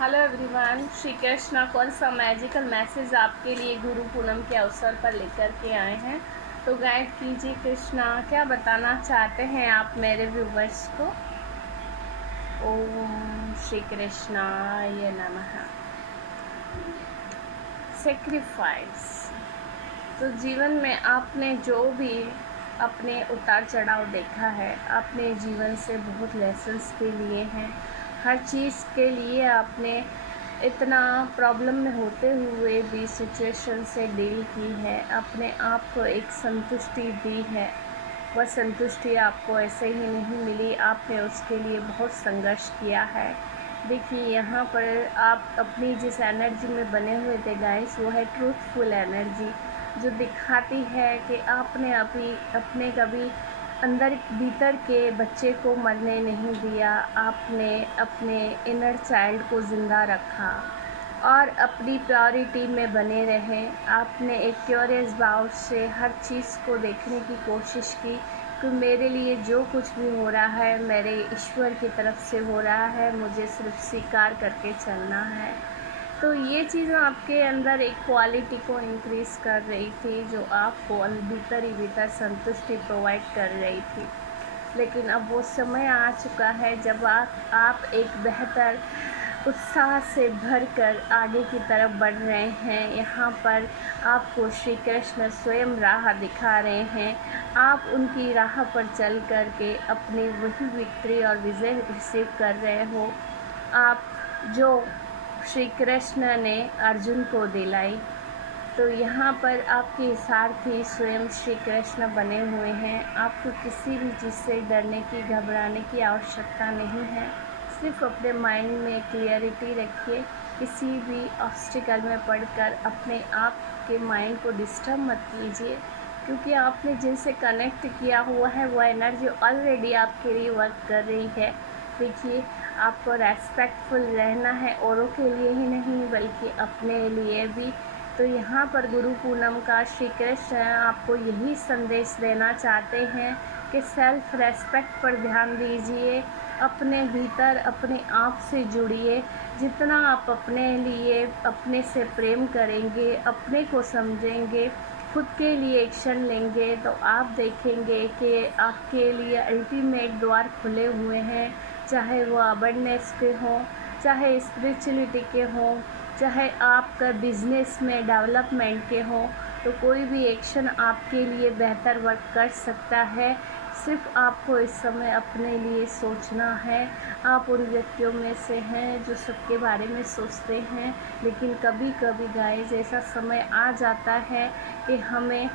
Hello everyone, Shri Krishna कौन सा magical message आपके लिए गुरु पूनम के अवसर पर लेकर के आए हैं। तो गाइड कीजिए कृष्णा, क्या बताना चाहते हैं आप मेरे व्यूवर्स को। ओम श्री कृष्णाय नमः। सेक्रीफाइस। तो जीवन में आपने जो भी अपने उतार चढ़ाव देखा है, आपने जीवन से बहुत लेसन्स भी लिए हैं। हर चीज़ के लिए आपने इतना प्रॉब्लम में होते हुए भी सिचुएशन से डील की है, अपने आप को एक संतुष्टि दी है। वह संतुष्टि आपको ऐसे ही नहीं मिली, आपने उसके लिए बहुत संघर्ष किया है। देखिए यहाँ पर आप अपनी जिस एनर्जी में बने हुए थे गाइस, वो है ट्रूथफुल एनर्जी, जो दिखाती है कि आपने अभी अपने कभी अंदर भीतर के बच्चे को मरने नहीं दिया, आपने अपने इनर चाइल्ड को ज़िंदा रखा और अपनी प्रायोरिटी में बने रहे। आपने एक क्यूरियस भाव से हर चीज़ को देखने की कोशिश की कि मेरे लिए जो कुछ भी हो रहा है मेरे ईश्वर की तरफ से हो रहा है, मुझे सिर्फ स्वीकार करके चलना है। तो ये चीज़ आपके अंदर एक क्वालिटी को इंक्रीज़ कर रही थी, जो आपको भीतर ही भीतर संतुष्टि प्रोवाइड कर रही थी। लेकिन अब वो समय आ चुका है जब आप एक बेहतर उत्साह से भरकर आगे की तरफ बढ़ रहे हैं। यहाँ पर आपको श्री कृष्ण स्वयं राह दिखा रहे हैं। आप उनकी राह पर चल कर के अपनी वही विक्ट्री और विजय रिसीव कर रहे हो, आप जो श्री कृष्ण ने अर्जुन को दिलाई। तो यहाँ पर आपके सारथी स्वयं श्री कृष्ण बने हुए हैं। आपको किसी भी चीज़ से डरने की, घबराने की आवश्यकता नहीं है। सिर्फ अपने माइंड में क्लियरिटी रखिए। किसी भी ऑब्स्टिकल में पड़कर अपने आप के माइंड को डिस्टर्ब मत कीजिए, क्योंकि आपने जिनसे कनेक्ट किया हुआ है वो एनर्जी ऑलरेडी आपके लिए वर्क कर रही है। देखिए, आपको रेस्पेक्टफुल रहना है, औरों के लिए ही नहीं बल्कि अपने लिए भी। तो यहाँ पर गुरु पूनम का श्री कृष्ण आपको यही संदेश देना चाहते हैं कि सेल्फ रेस्पेक्ट पर ध्यान दीजिए, अपने भीतर अपने आप से जुड़िए। जितना आप अपने लिए अपने से प्रेम करेंगे, अपने को समझेंगे, खुद के लिए एक्शन लेंगे, तो आप देखेंगे कि आपके लिए अल्टीमेट द्वार खुले हुए हैं। चाहे वो अवेयरनेस के हों, चाहे स्पिरिचुअलिटी के हों, चाहे आपका बिजनेस में डेवलपमेंट के हों, तो कोई भी एक्शन आपके लिए बेहतर वर्क कर सकता है। सिर्फ आपको इस समय अपने लिए सोचना है। आप उन व्यक्तियों में से हैं जो सबके बारे में सोचते हैं, लेकिन कभी कभी गाइस ऐसा समय आ जाता है कि हमें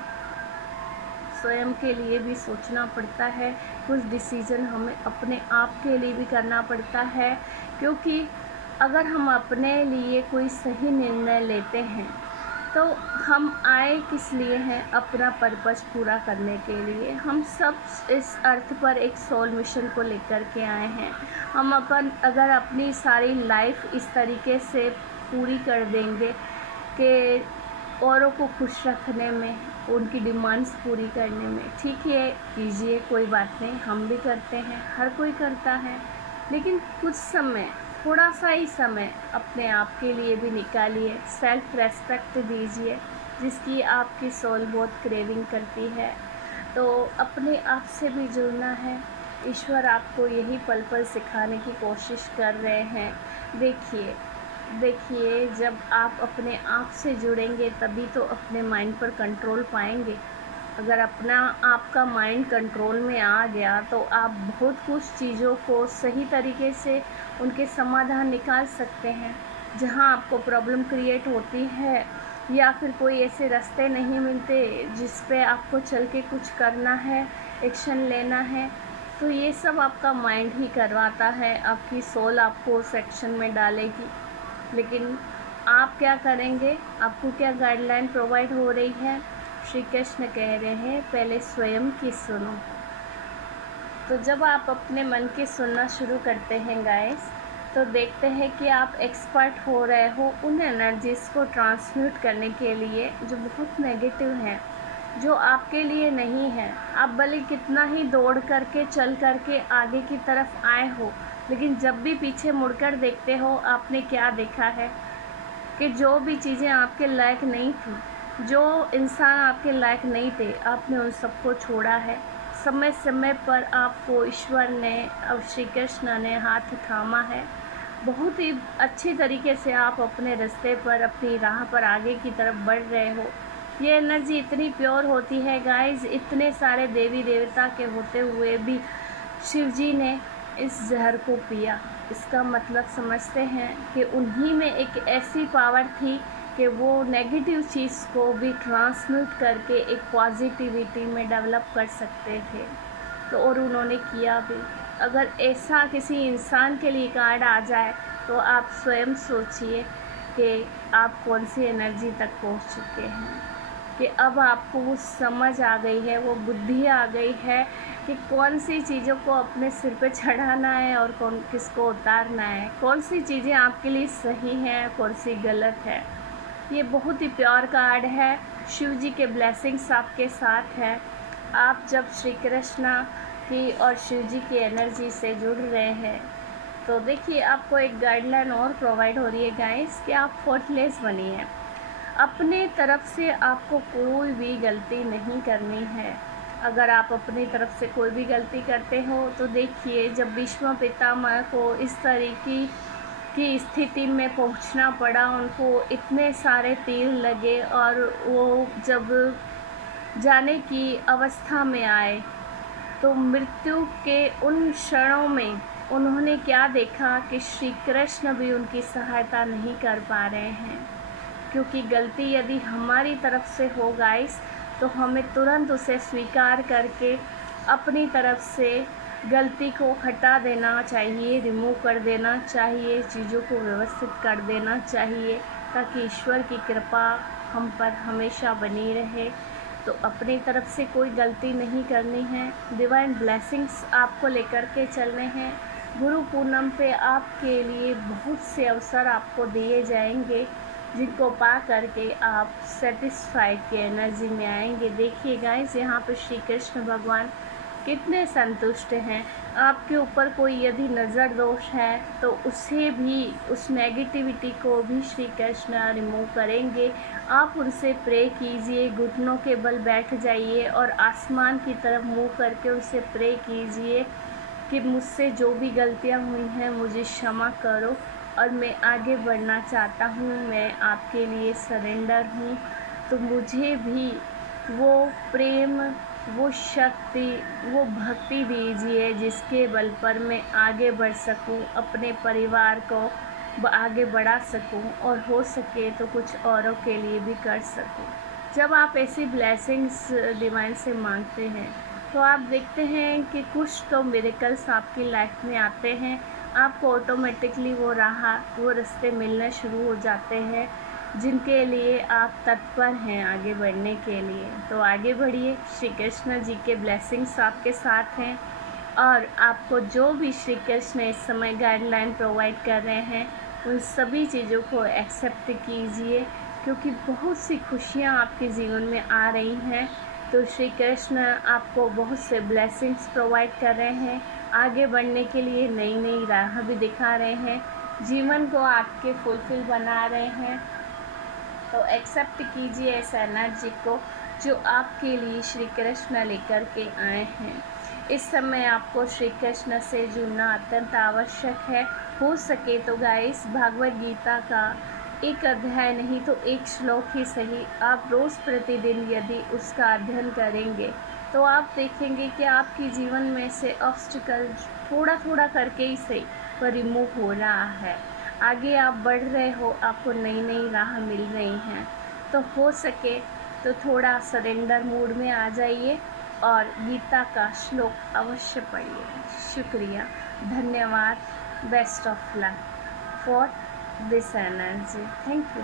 स्वयं के लिए भी सोचना पड़ता है। कुछ डिसीज़न हमें अपने आप के लिए भी करना पड़ता है, क्योंकि अगर हम अपने लिए कोई सही निर्णय लेते हैं तो हम आए किस लिए हैं? अपना पर्पस पूरा करने के लिए। हम सब इस अर्थ पर एक सोल मिशन को लेकर के आए हैं। हम अगर अपनी सारी लाइफ इस तरीके से पूरी कर देंगे कि औरों को खुश रखने में, उनकी डिमांड्स पूरी करने में, ठीक है कीजिए, कोई बात नहीं, हम भी करते हैं, हर कोई करता है। लेकिन कुछ समय, थोड़ा सा ही समय अपने आप के लिए भी निकालिए, सेल्फ रेस्पेक्ट दीजिए, जिसकी आपकी सोल बहुत क्रेविंग करती है। तो अपने आप से भी जुड़ना है। ईश्वर आपको यही पल पल सिखाने की कोशिश कर रहे हैं। देखिए, जब आप अपने आप से जुड़ेंगे तभी तो अपने माइंड पर कंट्रोल पाएंगे। अगर अपना आपका माइंड कंट्रोल में आ गया तो आप बहुत कुछ चीज़ों को सही तरीके से उनके समाधान निकाल सकते हैं। जहां आपको प्रॉब्लम क्रिएट होती है या फिर कोई ऐसे रास्ते नहीं मिलते जिस पे आपको चल के कुछ करना है, एक्शन लेना है, तो ये सब आपका माइंड ही करवाता है। आपकी सोल आपको उस एक्शन में डालेगी। लेकिन आप क्या करेंगे? आपको क्या गाइडलाइन प्रोवाइड हो रही है? श्री कृष्ण कह रहे हैं पहले स्वयं की सुनो। तो जब आप अपने मन की सुनना शुरू करते हैं गाइस, तो देखते हैं कि आप एक्सपर्ट हो रहे हो उन एनर्जीज़ को ट्रांसम्यूट करने के लिए जो बहुत नेगेटिव हैं, जो आपके लिए नहीं है। आप भले कितना ही दौड़ करके चल करके आगे की तरफ आए हो, लेकिन जब भी पीछे मुड़कर देखते हो, आपने क्या देखा है कि जो भी चीज़ें आपके लायक नहीं थी, जो इंसान आपके लायक नहीं थे, आपने उन सबको छोड़ा है। समय समय पर आपको ईश्वर ने और श्री कृष्ण ने हाथ थामा है। बहुत ही अच्छी तरीके से आप अपने रास्ते पर, अपनी राह पर आगे की तरफ बढ़ रहे हो। ये एनर्जी इतनी प्योर होती है गाइस, इतने सारे देवी देवता के होते हुए भी शिव जी ने इस जहर को पिया। इसका मतलब समझते हैं कि उन्हीं में एक ऐसी पावर थी कि वो नेगेटिव चीज़ को भी ट्रांसम्यूट करके एक पॉजिटिविटी में डेवलप कर सकते थे। तो और उन्होंने किया भी। अगर ऐसा किसी इंसान के लिए कार्ड आ जाए तो आप स्वयं सोचिए कि आप कौन सी एनर्जी तक पहुंच चुके हैं, कि अब आपको वो समझ आ गई है, वो बुद्धि आ गई है कि कौन सी चीज़ों को अपने सिर पे चढ़ाना है और कौन किसको उतारना है, कौन सी चीज़ें आपके लिए सही हैं, कौन सी गलत है। ये बहुत ही प्योर कार्ड है। शिव जी के ब्लेसिंग्स आपके साथ है। आप जब श्री कृष्णा की और शिव जी की एनर्जी से जुड़ रहे हैं तो देखिए आपको एक गाइडलाइन और प्रोवाइड हो रही है गाइस कि आप फॉल्टलेस बनिए। अपने तरफ से आपको कोई भी गलती नहीं करनी है। अगर आप अपनी तरफ से कोई भी गलती करते हो तो देखिए, जब भीष्म पितामह को इस तरीके की स्थिति में पहुंचना पड़ा, उनको इतने सारे तीर लगे और वो जब जाने की अवस्था में आए तो मृत्यु के उन क्षणों में उन्होंने क्या देखा कि श्री कृष्ण भी उनकी सहायता नहीं कर पा रहे हैं। क्योंकि गलती यदि हमारी तरफ से हो गाइस तो हमें तुरंत उसे स्वीकार करके अपनी तरफ से गलती को हटा देना चाहिए, रिमूव कर देना चाहिए, चीज़ों को व्यवस्थित कर देना चाहिए, ताकि ईश्वर की कृपा हम पर हमेशा बनी रहे। तो अपनी तरफ से कोई गलती नहीं करनी है। डिवाइन ब्लेसिंग्स आपको लेकर के चलने हैं। गुरु पूनम पे आपके लिए बहुत से अवसर आपको दिए जाएंगे, जिनको पा करके आप सेटिस्फाइड की एनर्जी में आएंगे। देखिए गाइस, यहाँ पे श्री कृष्ण भगवान कितने संतुष्ट हैं। आपके ऊपर कोई यदि नज़र दोष है तो उसे भी, उस नेगेटिविटी को भी श्री कृष्ण रिमूव करेंगे। आप उनसे प्रे कीजिए, घुटनों के बल बैठ जाइए और आसमान की तरफ मुँह करके उनसे प्रे कीजिए कि मुझसे जो भी गलतियाँ हुई हैं मुझे क्षमा करो और मैं आगे बढ़ना चाहता हूँ, मैं आपके लिए सरेंडर हूँ। तो मुझे भी वो प्रेम, वो शक्ति, वो भक्ति दीजिए जिसके बल पर मैं आगे बढ़ सकूं, अपने परिवार को आगे बढ़ा सकूं और हो सके तो कुछ औरों के लिए भी कर सकूं। जब आप ऐसी ब्लेसिंग्स डिवाइन से मांगते हैं तो आप देखते हैं कि कुछ तो मिरेकल्स आपकी लाइफ में आते हैं। आपको ऑटोमेटिकली वो रास्ते मिलने शुरू हो जाते हैं जिनके लिए आप तत्पर हैं आगे बढ़ने के लिए। तो आगे बढ़िए, श्री कृष्ण जी के ब्लेसिंग्स आपके साथ हैं और आपको जो भी श्री कृष्ण इस समय गाइडलाइन प्रोवाइड कर रहे हैं उन सभी चीज़ों को एक्सेप्ट कीजिए, क्योंकि बहुत सी खुशियाँ आपके जीवन में आ रही हैं। तो श्री कृष्ण आपको बहुत से ब्लेसिंग्स प्रोवाइड कर रहे हैं, आगे बढ़ने के लिए नई नई राह भी दिखा रहे हैं, जीवन को आपके फुलफिल बना रहे हैं। तो एक्सेप्ट कीजिए इस एनर्जी को जो आपके लिए श्री कृष्ण लेकर के आए हैं। इस समय आपको श्री कृष्ण से जुड़ना अत्यंत आवश्यक है। हो सके तो गाइस, भागवत गीता का एक अध्याय नहीं तो एक श्लोक ही सही, आप रोज़ प्रतिदिन यदि उसका अध्ययन करेंगे तो आप देखेंगे कि आपके जीवन में से ऑब्स्टिकल थोड़ा थोड़ा करके ही सही पर रिमूव हो रहा है। आगे आप बढ़ रहे हो, आपको नई नई राह मिल रही हैं। तो हो सके तो थोड़ा सरेंडर मूड में आ जाइए और गीता का श्लोक अवश्य पढ़िए। शुक्रिया, धन्यवाद, best of luck for this energy. Thank you.